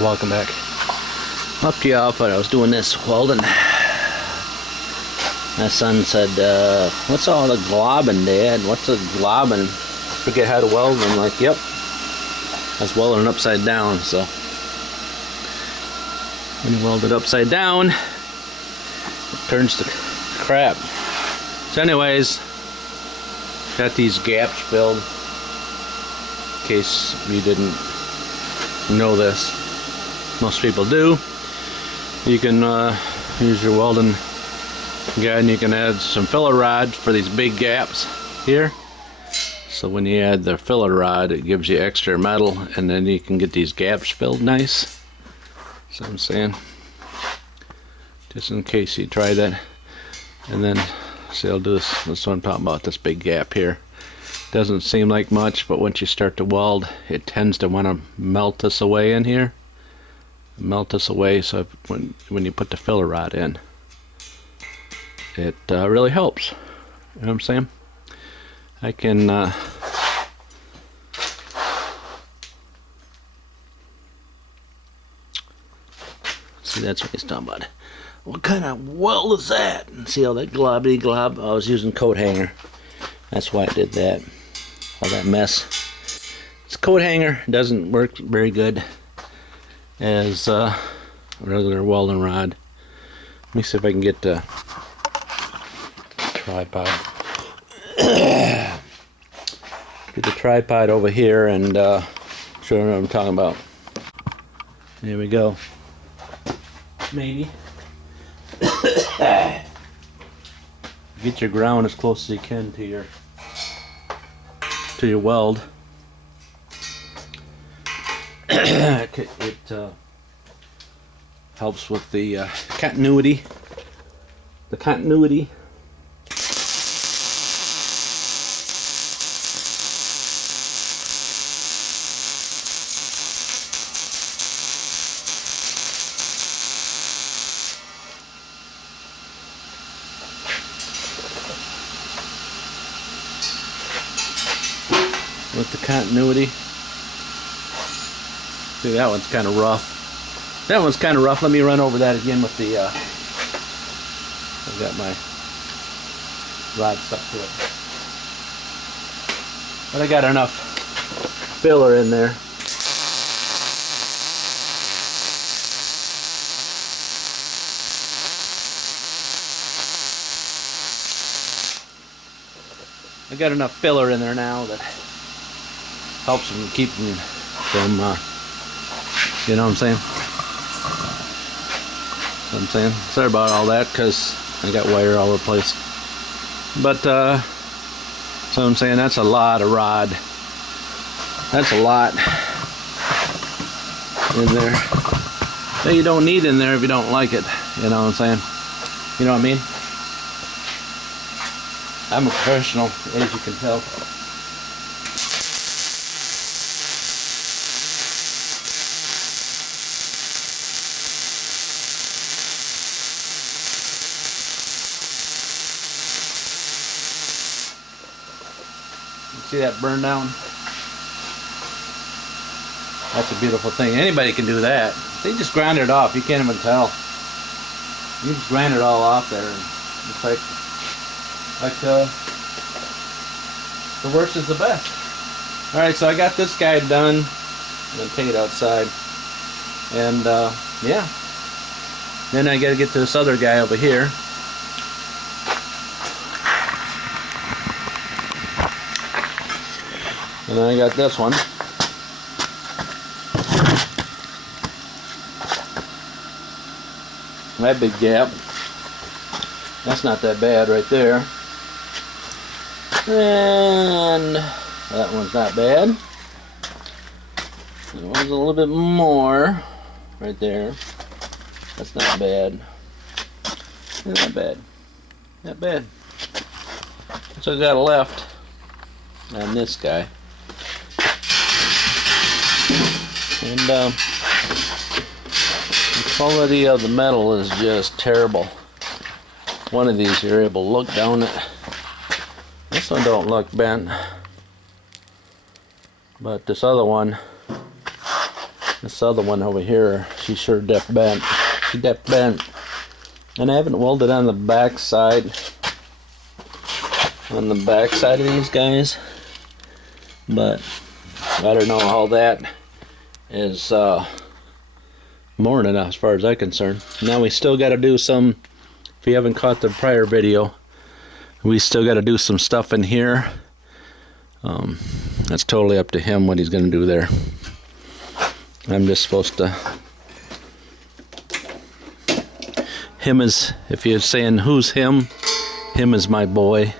Welcome back. Up to y'all, but I was doing this welding. My son said, what's all the globbing, Dad? What's the globbing? Forget how to weld? I'm like, yep. I was welding upside down, so. When you weld it upside down, it turns to crap. So anyways, got these gaps filled. In case you didn't know this. Most people do. You can use your welding gun and you can add some filler rod for these big gaps here. So when you add the filler rod, it gives you extra metal, and then you can get these gaps filled nice. So I'm saying, just in case you try that. And then, see, I'll do this. That's what I'm talking about. This big gap here. Doesn't seem like much, but once you start to weld, it tends to want to melt this away in here. Melt this away, so when you put the filler rod in, it really helps. You know what I'm saying? I can see, that's what he's talking about. What kind of weld is that? And see all that globby glob? I was using coat hanger. That's why I did that. All that mess. It's coat hanger. Doesn't work very good as a regular welding rod. Let me see if I can get the tripod. Get the tripod over here and show you what I'm talking about. There we go. Maybe. Get your ground as close as you can to your weld. It helps with the continuity. The continuity. With the continuity. See, that one's kind of rough. That one's kind of rough. Let me run over that again with the I've got my rod stuck to it. But I got enough filler in there. I got enough filler in there now that helps them keep them from, you know what I'm saying? So I'm saying, sorry about all that, because I got wire all over the place. But, so I'm saying, that's a lot of rod. That's a lot in there that you don't need in there if you don't like it. You know what I'm saying? You know what I mean? I'm a professional, as you can tell. See that burn down? That's a beautiful thing. Anybody can do that. They just grind it off. You can't even tell. You just grind it all off there. And it's like the worst is the best. Alright, so I got this guy done. I'm going to take it outside. And yeah. Then I got to get to this other guy over here. And then I got this one. That big gap. That's not that bad right there. And that one's not bad. That one's a little bit more right there. That's not bad. Not bad. Not bad. So I got left on this guy. And the quality of the metal is just terrible. One of these you're able to look down it. This one don't look bent, but this other one This other one over here, she's sure def bent. She def bent. And I haven't welded on the back side. On the back side of these guys. But I don't know how that is more than enough as far as I'm concerned. Now we still got to do some, if you haven't caught the prior video, we still got to do some stuff in here. That's totally up to him what he's going to do there. I'm just supposed to. Him is, if you're saying who's him, him is my boy.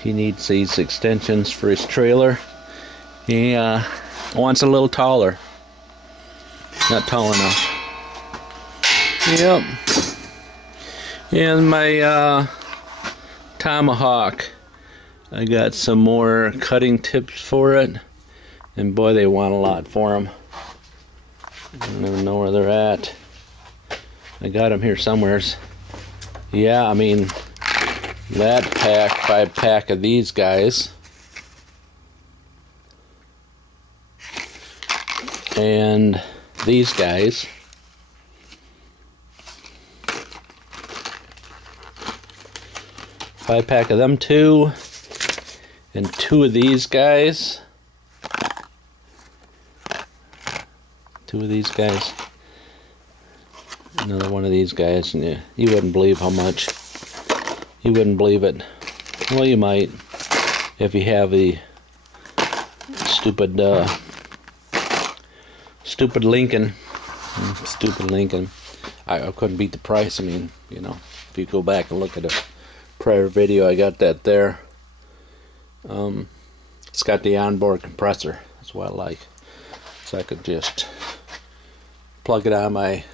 He needs these extensions for his trailer. He wants a little taller. Not tall enough. Yep. And my tomahawk. I got some more cutting tips for it. And boy, they want a lot for them. I don't even know where they're at. I got them here somewheres. Yeah, I mean, that pack, 5-pack of these guys. And these guys. 5-pack of them two. And 2 of these guys. 2 of these guys. Another one of these guys. And yeah, you wouldn't believe how much. You wouldn't believe it. Well, you might. If you have the stupid stupid Lincoln. Stupid Lincoln. I couldn't beat the price. I mean, you know, if you go back and look at a prior video, I got that there. It's got the onboard compressor. That's what I like. So I could just plug it on my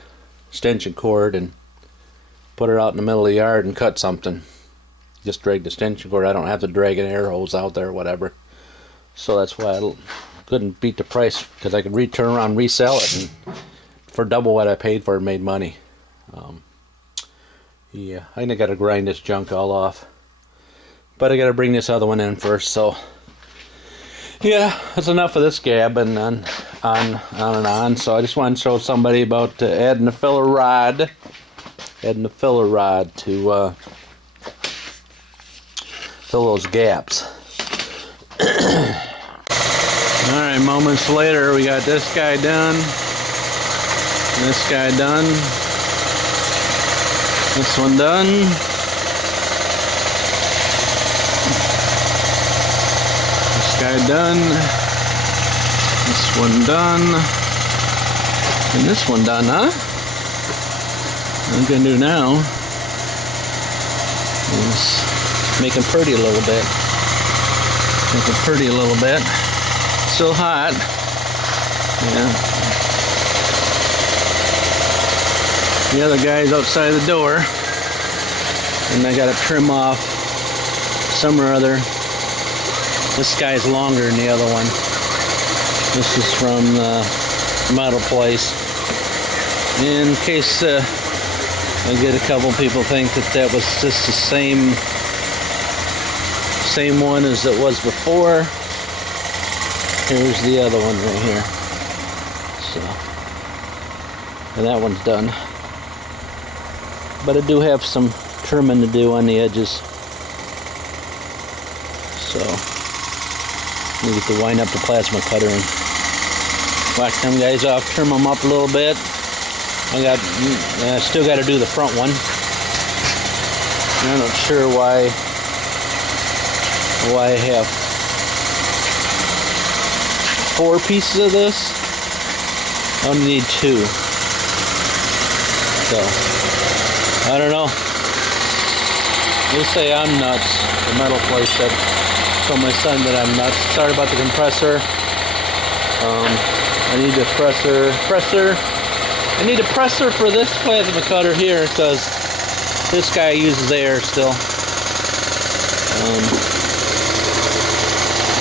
extension cord and put it out in the middle of the yard and cut something. Just drag the extension cord. I don't have to drag an air hose out there or whatever. So that's why I couldn't beat the price, because I could turn around and resell it, and for double what I paid for it, made money. Yeah, I think I gotta grind this junk all off. But I gotta bring this other one in first, so yeah, that's enough of this gab and on and on. So I just wanted to show somebody about adding a filler rod. Adding a filler rod to fill those gaps. Alright, moments later, we got this guy done. This guy done. This one done. Guy done, this one done, and this one done, huh? What I'm gonna do now is make them pretty a little bit. Make them pretty a little bit. Still hot. Yeah. The other guy's outside the door, and I gotta trim off some or other. This guy's longer than the other one. This is from the metal place. In case I get a couple people think that was just the same one as it was before. Here's the other one right here. So, and that one's done. But I do have some trimming to do on the edges. So need to wind up the plasma cutter and whack them guys off, trim them up a little bit. I still got to do the front one. I'm not sure why I have 4 pieces of this. I only need 2. So I don't know. They say I'm nuts. The metal place said. Told my son that I'm nuts. Sorry about the compressor. I need a presser. I need a presser for this plasma cutter here, because this guy uses air still.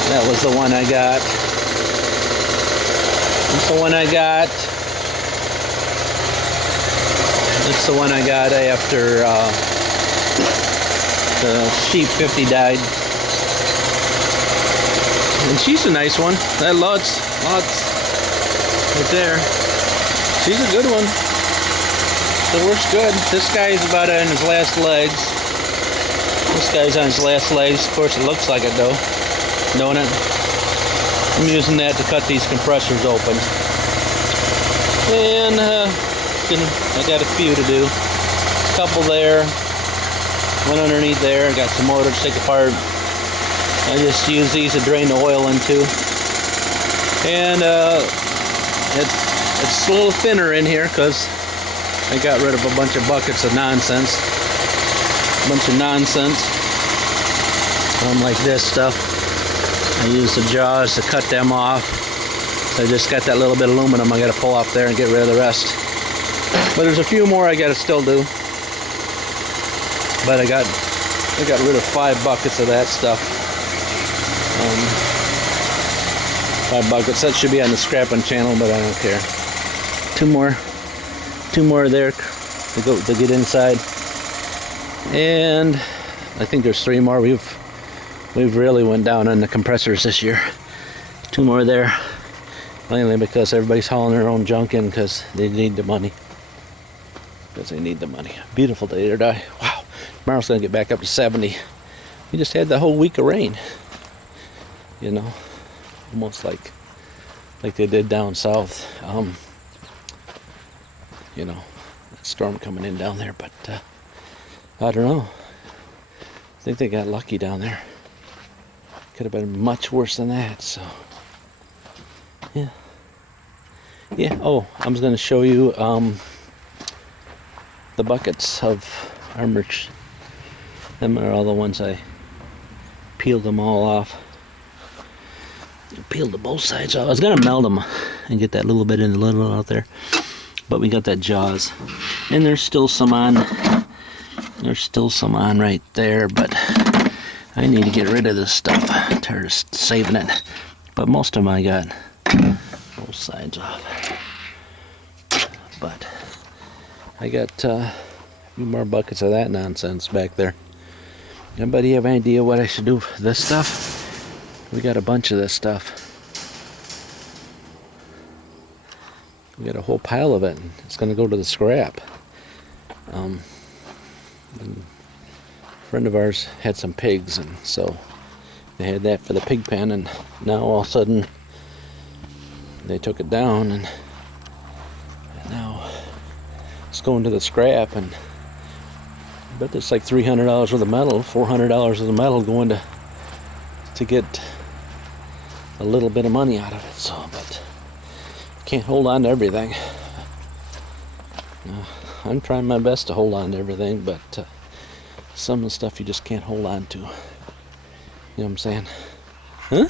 That was the one I got. That's the one I got. That's the one I got after the sheep 50 died. And she's a nice one. That lots. right there. She's a good one. Still works good. This guy's about on his last legs. This guy's on his last legs. Of course, it looks like it though, don't it? I'm using that to cut these compressors open. And I got a few to do. A couple there. One underneath there. I got some more to take apart. I just use these to drain the oil into. And it's a little thinner in here because I got rid of a bunch of buckets of nonsense. A bunch of nonsense. Like this stuff. I use the jaws to cut them off. So I just got that little bit of aluminum I got to pull off there and get rid of the rest. But there's a few more I got to still do. But I got rid of 5 buckets of that stuff. 5 buckets. That should be on the scrapping channel, but I don't care. Two more there to get inside. And I think there's 3 more. We've really went down on the compressors this year. 2 more there. Mainly because everybody's hauling their own junk in because they need the money. Beautiful day today. Wow. Tomorrow's going to get back up to 70. We just had the whole week of rain. You know, almost like they did down south. You know, that storm coming in down there, but I don't know. I think they got lucky down there. Could have been much worse than that, so yeah. Oh, I'm going to show you the buckets of our merch. Them are all the ones I peeled them all off. Peeled the both sides off. I was going to meld them and get that little bit in the little out there, but we got that jaws, and there's still some on. Right there, but I need to get rid of this stuff. I'm tired of saving it. But most of them I got both sides off. But I got a few more buckets of that nonsense back there. Anybody have any idea what I should do for this stuff? We got a bunch of this stuff. We got a whole pile of it. It's going to go to the scrap. A friend of ours had some pigs, and so they had that for the pig pen, and now all of a sudden they took it down, and now it's going to the scrap, and I bet it's like $300 worth of metal, $400 worth of metal going to get a little bit of money out of it. So, but can't hold on to everything. I'm trying my best to hold on to everything, but some of the stuff you just can't hold on to. You know what I'm saying? Huh?